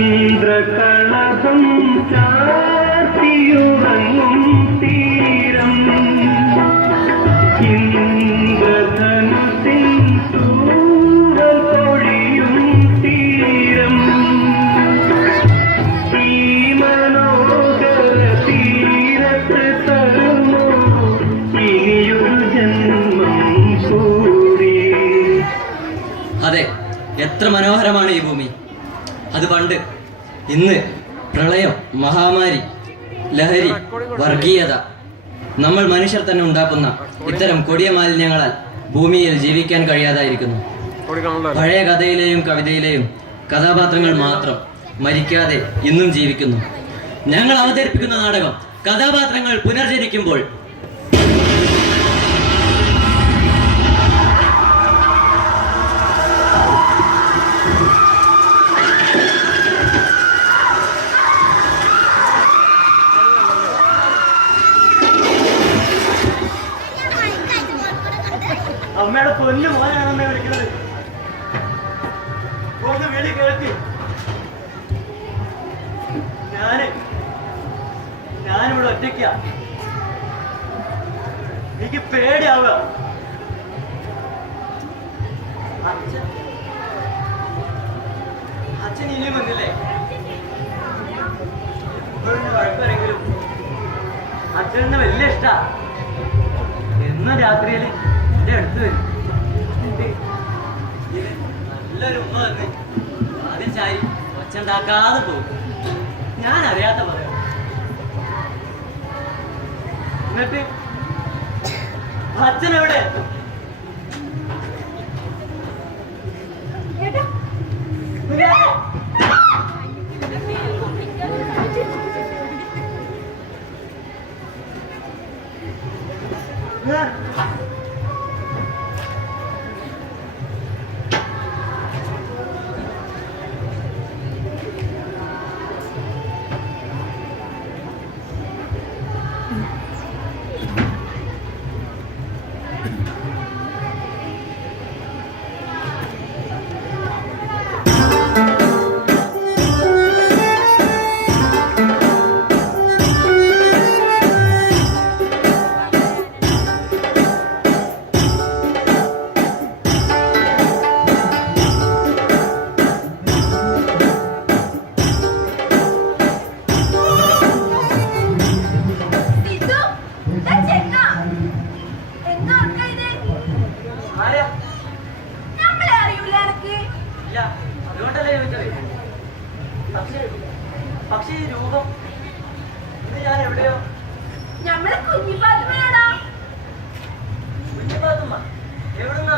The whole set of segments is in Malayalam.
ഇന്ദ്രകളഭം ചാർത്തിയുറങ്ങും തീരം ഇന്ദ്രധനുസിൻ തൂവൽ പൊഴിയും തീരം ഈ മനോഹര തീരത്ത് തരുമോ ഇനിയൊരു ജന്മം കൂടി. അതെ, എത്ര മനോഹരമാണ് ഈ ഭൂമി. അത് പണ്ട്. ഇന്ന് പ്രളയം, മഹാമാരി, ലഹരി, വർഗീയത, നമ്മൾ മനുഷ്യർ തന്നെ ഉണ്ടാക്കുന്ന ഇത്തരം കൊടിയ മാലിന്യങ്ങളാൽ ഭൂമിയിൽ ജീവിക്കാൻ കഴിയാതായിരിക്കുന്നു. പഴയ കഥയിലെയും കവിതയിലെയും കഥാപാത്രങ്ങൾ മാത്രം മരിക്കാതെ ഇന്നും ജീവിക്കുന്നു. ഞങ്ങൾ അവതരിപ്പിക്കുന്ന നാടകം കഥാപാത്രങ്ങൾ പുനർജനിക്കുമ്പോൾ. അമ്മയുടെ പൊന്നു മോനാണ് അമ്മയെ വിളിക്കുന്നത്. ഒന്ന് വിളി കേൾക്കി. ഞാനിവിടെ ഒറ്റയ്ക്കാ. എനിക്ക് പേടിയാവുക. അച്ഛൻ ഇനിയും വന്നില്ലേ? ഇപ്പോഴൊന്ന് വഴക്കുവരെങ്കിലും അച്ഛനെന്നെ വലിയ ഇഷ്ടാ. എന്നും രാത്രിയില് അടുത്ത് വരും. നല്ലൊരു ഉമ്മ വന്ന് ആദ്യം ചായ ഒച്ചുണ്ടാക്കാതെ പോകും. ഞാൻ അറിയാത്ത പറയാം. എന്നിട്ട് അച്ഛൻ എവിടെ? പക്ഷേ ഈ രൂപം ഇത് ഞാൻ എവിടെയോ കുഞ്ഞിപ്പാത്തുമ്മ എവിടുന്ന?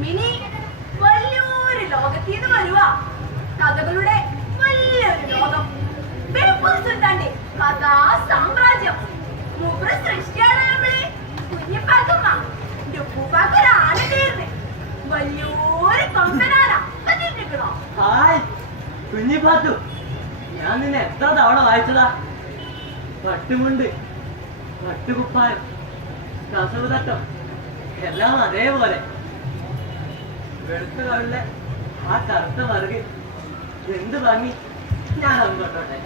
മിനി വലിയൊരു ലോകത്തിന്ന് വരുവാ. കഥകളുടെ വലിയൊരു ലോകം. സുൽത്താന്റെ കഥാ സാമ്രാജ്യം. മൂപ്പര സൃഷ്ടിയാണ് നമ്മളെ കുഞ്ഞിപ്പാത്തുമ്മ. ഉപ്പാക്കൊരു ആന തീർന്ന് വലിയൊരു കൊമ്പനാന പതിഞ്ഞിരിക്കണോ? ഹായ് കുഞ്ഞിപ്പാത്തു, ഞാൻ നിന്നെ എത്ര തവണ വായിച്ചതാ. പട്ടുമുണ്ട്, പട്ടുകുപ്പായം, കസവ് തട്ടം എല്ലാം അതേപോലെ. വെളുത്ത കവിളിലെ ആ കറുത്ത മറുക് എന്ത് ഭംഗി. ഞാൻ അത് തൊട്ടോട്ടെ.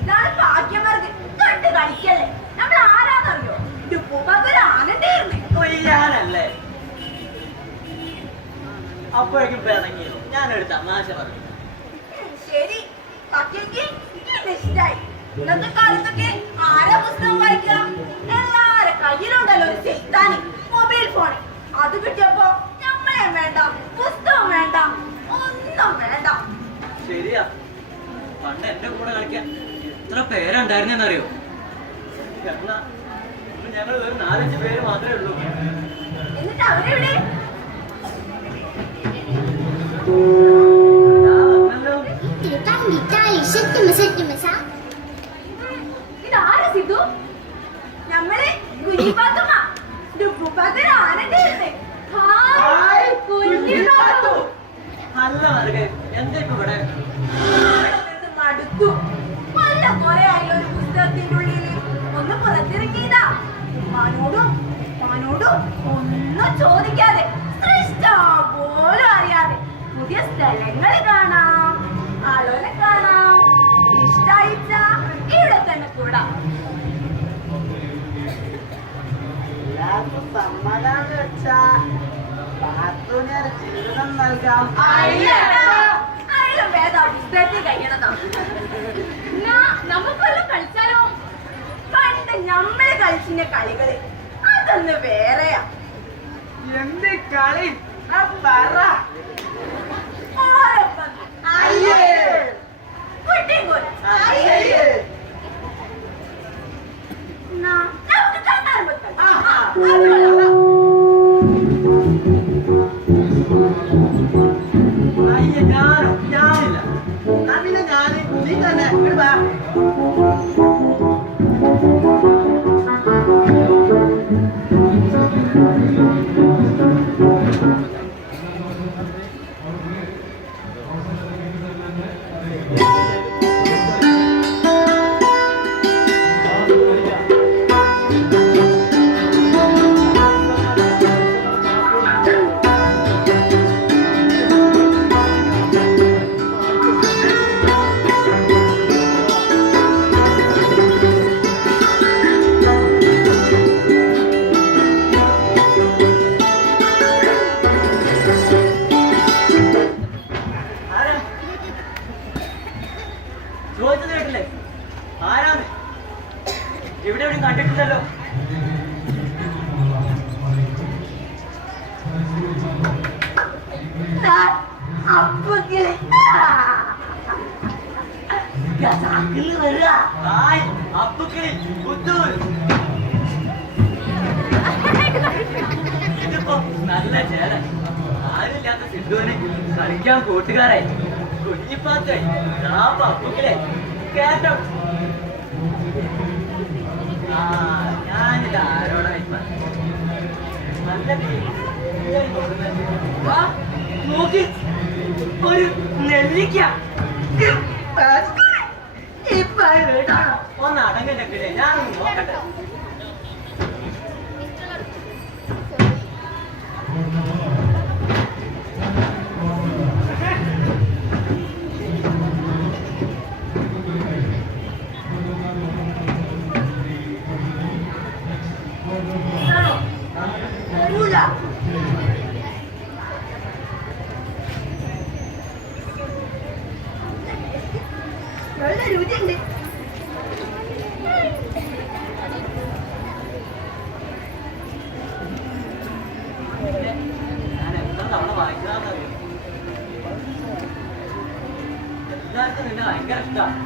ഇതാണ് ഭാഗ്യമർഗ്. തൊട്ട് കളിക്കല്ലേ. നമ്മൾ ആരാന്നറിയോ? ഉപ്പാക്കൊരു ആന തീർന്ന്. കൊയ്യാനല്ലേ? അപ്പോഴേക്കും പിണങ്ങിയോ? ഞാനൊരു തമാശ പറഞ്ഞു. ശരി, ഇഷ്ടായി. ഇന്നത്തെ കാലത്തൊക്കെ ആരാ പുസ്തകം വായിക്കുക? എല്ലാരെ കയ്യിലുണ്ടല്ലോ ഒരു സെയ്ത്താന് മൊബൈൽ ഫോൺ. അത് കിട്ടിയപ്പോ നമ്മളെ വേണ്ട, പുസ്തകം വേണ്ട, ഒന്നും വേണ്ട. ശരിയാ, പണ്ട് എന്റെ കൂടെ കളിക്കാൻ എത്ര പേരുണ്ടായിരുന്നറിയോ? ഞങ്ങൾ ഒരു 4-5 പേര് മാത്രമേ ഉള്ളൂ. എന്നിട്ട് അവരെവിടെ? ഇതാരാ സിദ്ധു? നമ്മള് കുഞ്ഞിപ്പാത്തുമ്മ. മടുത്തു. നല്ല കൊറേ ആയല്ലോ ഒരു പുസ്തകത്തിന്റെ ഉള്ളിൽ. ഒന്ന് പുറത്തിറങ്ങിയതാ. മാനോടും ഒന്നും ചോദിക്കാതെ, പോലും അറിയാതെ പുതിയ സ്ഥലങ്ങൾ കാണാം, ആളുകളെ സമ്മതാന്ന് വെച്ചാ പാത്തുവിന് ഒരു ജീവിതം നൽകാം. ആയിരം വേദ പുസ്തകത്തിൽ കഴിയണതാ. നമുക്കെല്ലാം കളിച്ചാലോ? പണ്ട് നമ്മള് കളിച്ചിന്റെ കളികള് അതൊന്ന് വേറെയാ. എന്ത് കളി? ആ പറ. ഓരപ്പന്ത്. കുട്ടിങ്കോൽ. നമുക്ക് കണ്ണാൻ വെക്കാം. അയ്യ ഞാനില്ല. പിന്നെ ഞാന് നീ തന്നെ ഇങ്ങട് വാ. ചോദിച്ചത് കേട്ടില്ലേ? ആരാന്ന്? എവിടെയും കണ്ടിട്ടില്ലല്ലോ. ഇതിപ്പോ നല്ല ചേരൻ. ആരില്ലാത്ത സിന്ധുവിന് കളിക്കാൻ കൂട്ടുകാരായി. കുഞ്ഞിപ്പാത്തേ അപ്പുക്കിലെ കേട്ടോ. ഞാനിത് ആരോടാ ഇപ്പൊ നല്ല നോക്കി ഒരു നെല്ലിക്ക ഇപ്പൊ ഒന്ന് അടങ്ങണ്ടേ. ഞാൻ നോക്കട്ടെ. നല്ല രുചിയുണ്ട്. ഞാൻ എത്ര തവണ വായിക്കാന്നറിയോ? എല്ലാവർക്കും നിന്നെ ഭയങ്കര ഇഷ്ടമാണ്.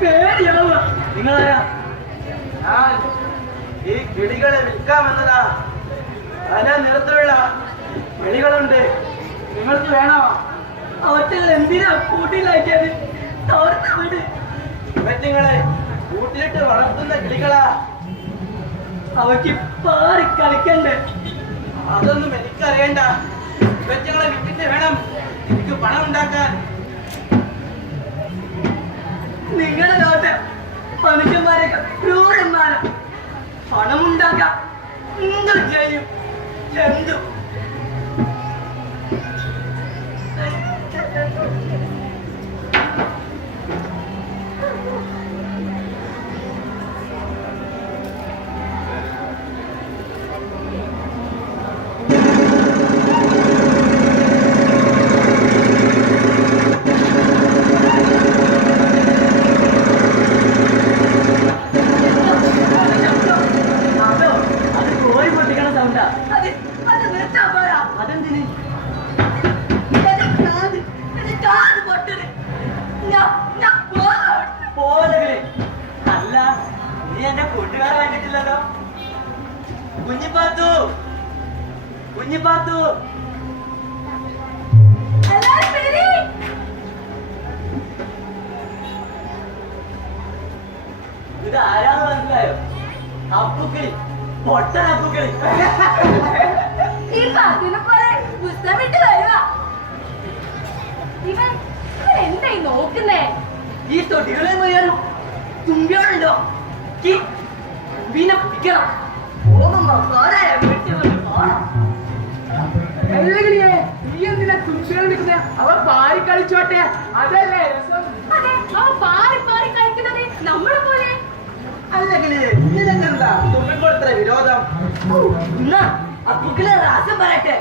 പേടിയാവുക. നിങ്ങളാരാ? ഞാൻ ഈ കിളികളെ വിൽക്കാമെന്നതാ. പല നിറത്തിലുള്ള കിളികളുണ്ട്. നിങ്ങൾക്ക് വേണോ? അവറ്റകൾ എന്തിനാ കൂട്ടിലാക്കിയത്? തോർത്ത വീട് ഇവറ്റിങ്ങളെ കൂട്ടിലിട്ട് വളർത്തുന്ന കിളികളാ. അവയ്ക്ക് പാറി കളിക്കണ്ടേ? അതൊന്നും എനിക്കറിയണ്ട. ഇവറ്റിങ്ങളെ വിറ്റിട്ട് വേണം എനിക്ക് പണം ഉണ്ടാക്കാൻ. നിങ്ങളുടെ ലോകത്ത് മനുഷ്യന്മാരൊക്കെ ക്രൂരന്മാരാ. പണമുണ്ടാക്കാം എന്തു ചെയ്യും? എന്തു അതെന്തിന്? പോലകളെ അല്ല, നീ എന്റെ കൂട്ടുകാരെ കണ്ടിട്ടില്ലല്ലോ. കുഞ്ഞിപ്പാത്തു, കുഞ്ഞിപ്പാത്തു. ഇത് ആരാന്ന് മനസ്സിലായോ? അപ്പുക്കിളി, പൊട്ടൻ അപ്പുക്കിളി. ഈ പാത്തിനെ പോലെ പുസ്തകം വിട്ട് തരുക. ഇവൻ എന്തായി നോക്കുന്നേ? ഈ തൊട്ടികളെ മുഴുവനും തുമ്പിയോണല്ലോ. പിന്നെ പിടിക്കണം. ഓർമ്മ വീട്ടിൽ പോണം. അല്ലെങ്കിൽ നീ എന്തിനാ തുമ്പികൾ നിൽക്കുന്ന അവ പാരി കളിച്ചോട്ടെ അതല്ലേ രസം. അതെ അവ പാറി പാറി കളിക്കുന്നത് നമ്മളെ പോലെ. അല്ലെങ്കിൽ നിനക്കെന്താ തുമ്പിക്കൊടുത്ത വിരോധം? എന്നാ അപ്പുക്കിലെ രാസം പറയട്ടെ.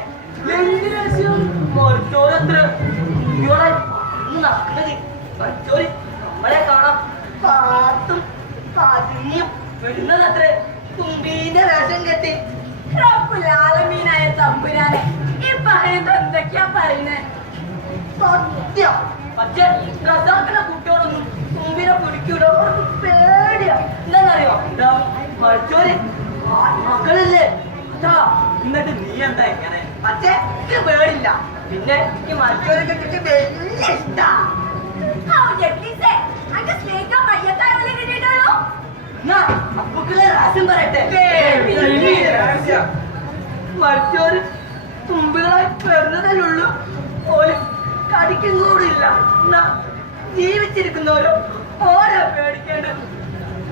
എന്ത് രഹസ്യം? മറിച്ചോരത്ര മറിച്ചോര് നമ്മളെ കാണാം പാത്തും പതിഞ്ഞും വരുന്നതത്ര തുമ്പീന്റെ വേഷം കെട്ടി. റബ്ബുലാലമീനായ തമ്പുരാനെ ഈ പറയുന്നത് എന്തൊക്കെയാ പറയുന്നേ? സത്യം. പക്ഷെ റസാക്കിന്റെ കുട്ടിയോടൊന്നും തുമ്പിനെ പിടിക്കൂലോ, അവർക്ക് പേടിയാ. എന്താന്നറിയോ? എന്താ മറിച്ചോര് മക്കളല്ലേ അതാ. എന്നിട്ട് നീ എന്താ ഇങ്ങനെ? പക്ഷെ എനിക്ക് പേടില്ല. പിന്നെ ഈ മറിച്ചോരെ കെട്ടിട്ട് വലിയ ഇഷ്ടാ. എന്നാ അപ്പുക്കുള്ള രഹസ്യം പറയട്ടെ. മറിച്ചോര് തുമ്പികളായി വരുന്നതല്ലുള്ളൂ, ഓര് കടിക്കും കൂടില്ല. എന്നാ ജീവിച്ചിരിക്കുന്നവരോ ഓരോ പേടിക്കേണ്ടത്.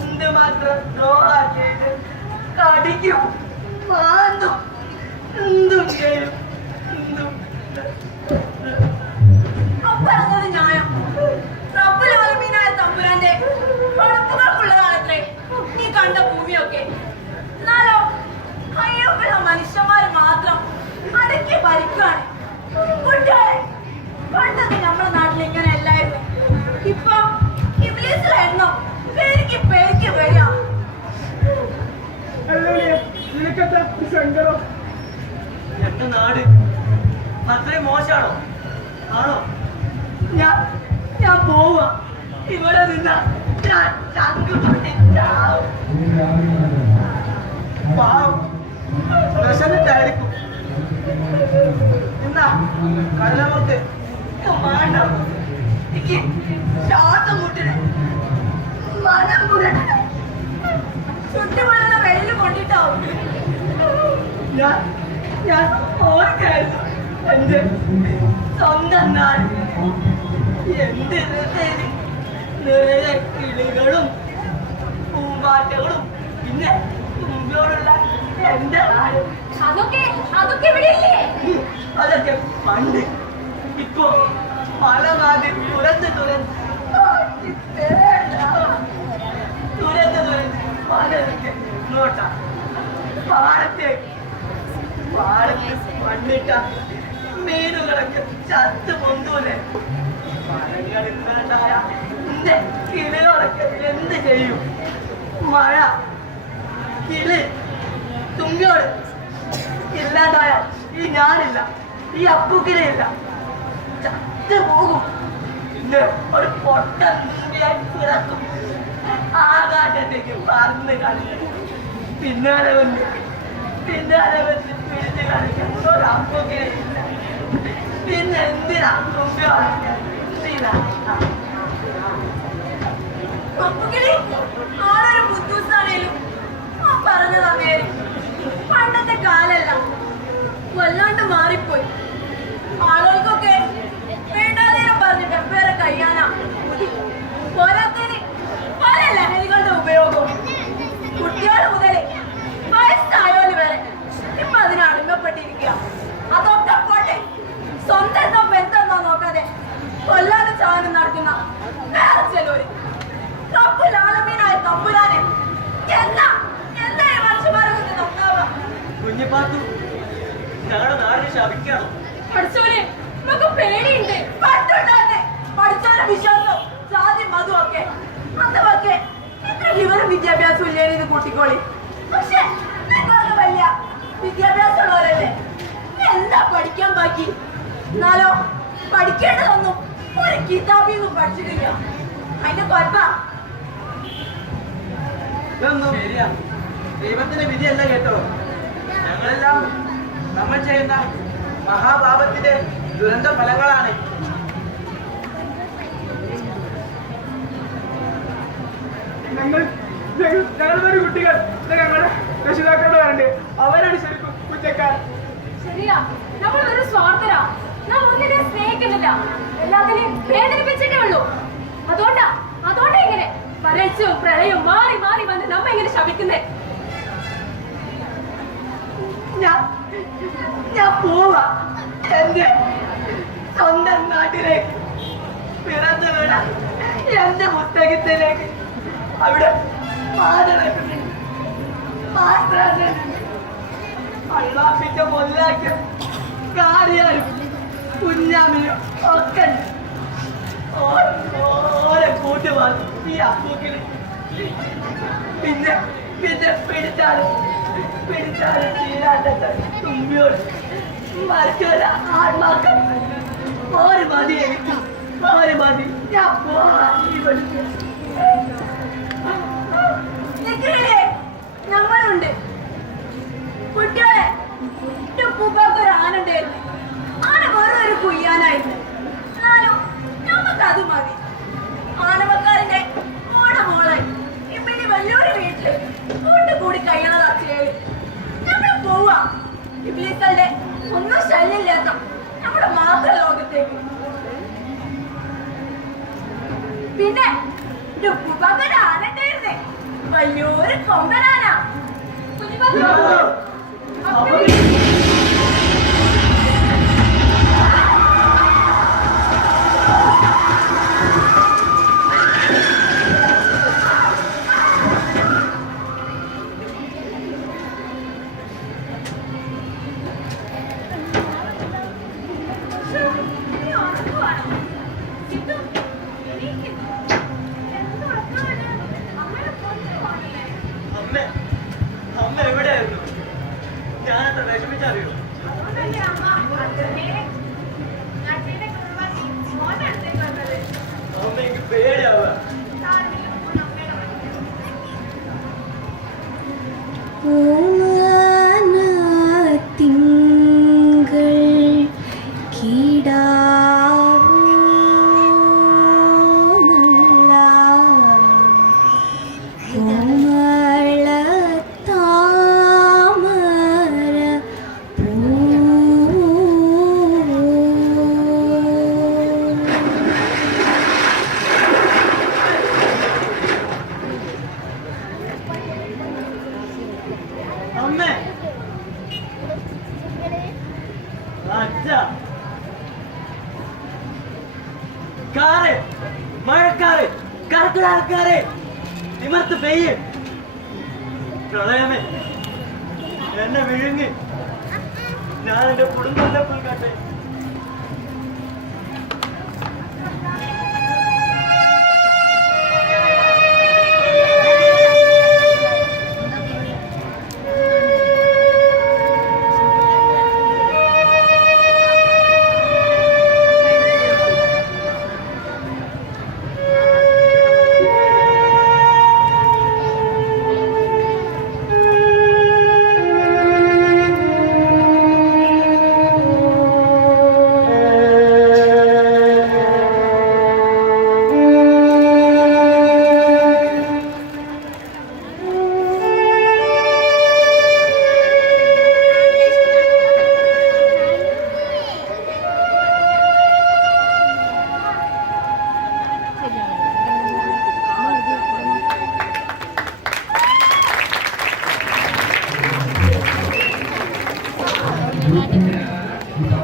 എന്ത് മാത്രം ദ്രോഹാക്കിയിട്ട് കടിക്കും, മാന്തും, എന്തും ചെയ്യും. എന്തും അപ്പറഞ്ഞത് ന്യായം. റബ്ബുലാലമീനായ തമ്പുരാന്റെ കുഴപ്പങ്ങൾക്കുള്ളതാണത്രേ നീ കണ്ട ഭൂമിയൊക്കെ. എന്നാലോ അയ്യോപ്പുള്ള മനുഷ്യന്മാര് മാത്രം അടക്കി ഭരിക്കാണ്. കുട്ടികളെ പണ്ടൊക്കെ നമ്മുടെ നാട്ടിൽ ഇങ്ങനെ അല്ലായിരുന്നു. ഇപ്പൊ ഇംഗ്ലീഷിലെ എണ്ണം പേരിക്ക് പേരിക്ക് വരിക. നിനക്കെന്താ സങ്കടം? എന്റെ നാട് അത്രയും മോശമാണോ? ആണോ? ഞാൻ പോവാ. ഇവിടെ നിന്ന ഞാൻ ചങ്ക് പൊട്ടി ചാവും. പാവം വിശന്നിട്ടായിരിക്കും. എന്നാ കള്ളമുട്ട് വേണ്ട, എനിക്ക് ശ്വാസം മുട്ടണേ, മനം പുരട്ടണേ, ചുറ്റുമുള്ള വെയിൽ കൊണ്ടിട്ടാവും. ഞാൻ ഓർക്കായിരുന്നു എന്റെ സ്വന്തം നാട്. എന്ത് നിറയെ കിളികളും പൂമ്പാറ്റകളും പിന്നെ തുമ്പിയോടുള്ള എന്റെ നാട്. അതൊക്കെ ഇവിടെയില്ലേ? അതൊക്കെ പണ്ട്. ഇപ്പൊ പല നാട്ടിൽ തുരന്ന് പലരൊക്കെ ഇങ്ങോട്ടാ പാടത്തേക്ക്. പാടത്ത് മണ്ണിട്ട മീനുകളൊക്കെ ചത്ത് പൊന്തൂലെ. മരങ്ങളില്ലാണ്ടായ എന്റെ കിളികളൊക്കെ എന്ത് ചെയ്യും? മഴ, കിളി, തുമ്പിയോട് ഇല്ലാണ്ടായ ഈ ഞാനില്ല, ഈ അപ്പുക്കിലില്ല, ചത്ത് പോകും. പിന്നെ ഒരു പൊട്ട തുമ്പിയായി പിറക്കും, ആകാശത്തേക്ക് പറന്ന് കളിക്കും. പിന്നാലെ വന്ന് പിടിച്ച് കളിക്കുന്ന ഒരു അപ്പുക്കിലില്ല. പിന്നെ എന്തിനാ തുമ്പിയോട്? എന്തിനാ? അപ്പുകിളി ആളൊരു ബുദ്ധൂസാണേലും ആ പറഞ്ഞത് അങ്ങേര് പണ്ടത്തെ കാലല്ല, വല്ലാണ്ട് മാറിപ്പോയി. ആളുകൾക്കൊക്കെ വേണ്ടാതേരം പറഞ്ഞിട്ട് വേറെ കഴിയാനാ ബുദ്ധി. പോരാത്തതിന് പല ലഹരികളുടെ ഉപയോഗവും. കുട്ടികൾ മുതൽ വയസ്സായോല് വരെ ഇപ്പൊ അതിന് അടിമപ്പെട്ടിരിക്കുക. അതൊക്കെ പോട്ടെ, സ്വന്തം ബന്ധമെന്നോ നോക്കാതെ കൊല്ലാതെ ചാനും നടക്കുന്ന വേറെ ചിലര്. റബ്ബുലാലമീനായ തമ്പുരാനെ എന്താ ഈ മനുഷ്യന്മാരെ കൊണ്ട് നന്നാവുക? കുഞ്ഞിപ്പാത്തു ഞങ്ങളുടെ നാടിനെ ശപിക്കാണോ? പഠിച്ചോനെ നമുക്ക് പേടിയുണ്ട്. പണ്ടുണ്ടായിരുന്നെ പഠിച്ചോനെ വിശ്വാസം, ജാതി, മതം ഒക്കെ അതൊക്കെ ഇത്ര വിവരം വിദ്യാഭ്യാസം ഇല്ലേ ഇത് കൂട്ടിക്കോളി. പക്ഷെ നിങ്ങൾക്ക് വലിയ വിദ്യാഭ്യാസം ഉള്ളവരല്ലേ, എന്താ പഠിക്കാൻ ബാക്കി? എന്നാലോ പഠിക്കേണ്ടതൊന്നും ഒരു കിതാബിന്നും പഠിച്ചിട്ടില്ല. അതിന്റെ കുഴപ്പ ഇതൊന്നും ശരിയാ. ദൈവത്തിന്റെ വിധിയല്ല കേട്ടോ. ഞങ്ങളെല്ലാം നമ്മൾ ചെയ്യുന്ന മഹാപാപത്തിന്റെ ദുരന്ത ഫലങ്ങളാണ്. ഞങ്ങളുടെ കുട്ടികൾ ഞങ്ങളുടെ രക്ഷിതാക്കളോട് പറയണ്ടേ, അവരാണ് ശരിക്കും കുറ്റക്കാർ. ശരിയാ, നമ്മൾ ഒരു സ്വാർത്ഥരാ. നാം ഒന്നിനെ സ്നേഹിക്കുന്നില്ല, എല്ലാത്തിനെയും വേദനിപ്പിച്ചിട്ടേ ഉള്ളൂ. അതുകൊണ്ടാ ഇങ്ങനെ വരൾച്ചയും പ്രളയവും മാറി മാറി വന്ന് നമ്മ ഇങ്ങനെ ശപിക്കുന്നേ. ഞാൻ പോവാ. എന്റെ സ്വന്തം നാട്ടിലേക്ക് പിറന്നു വീണ എന്റെ പുസ്തകത്തിലേക്ക് അവിടെ അള്ളാപ്പിന്റെ മുല്ലാക്ക് കാരിയാലും കുഞ്ഞാമിനും ഒക്കെ ഓരെ കൂട്ടുവാൻ ഈ അപ്പൂക്കിന് പിന്നെ പിന്നെ പിടിച്ചാലും തീരാത്ത തുമ്പിയോട് മരിച്ചോല ആത്മാക്കൾ ഒരു മതി എനിക്ക് ഒരു മതി ഞാൻ പോവാൻ ഈ വിളിച്ചു ഞങ്ങളുണ്ട് കുട്ടികളെ ഉപ്പൂപ്പാക്ക് ഒരു ആന ഉണ്ടായിരുന്നു. ആന വേറെ ഒരു കുയ്യാനായിരുന്നു. എന്നാലും നമുക്കത് മതി. ആനമക്കാരന്റെ മോളായി ഇപ്പിനി വലിയൊരു വീട്ടില് കൂട്ടുകൂടി കഴിയണതാ ചേളി. നമ്മള് പോവാ ഇബ്ലീസല്ലേ ഒന്നും ശല്യമില്ലാത്ത നമ്മുടെ മാത്ര ലോകത്തേക്ക്. പിന്നെ ഉപ്പൂപ്പാക്ക് ഒരു ആന ഉണ്ടായിരുന്നേ, വലിയൊരു കൊമ്പനാന. അമ്മ എവിടെയായിരുന്നു? ഞാനത്ര വിഷമിച്ചറിയോ? അമ്മ എനിക്ക് പേടിയാവുക. അമ്മേ, അച്ഛാ, കാറ്, മഴക്കാറ്, കറുത്തകാറ്, നിമർത്ത് പെയ്യ്, പ്രളയമേ എന്നെ വിഴുങ്ങി. ഞാൻ എന്റെ കുടുംബത്തെ പുൽക്കാട്ടെ. Thank you.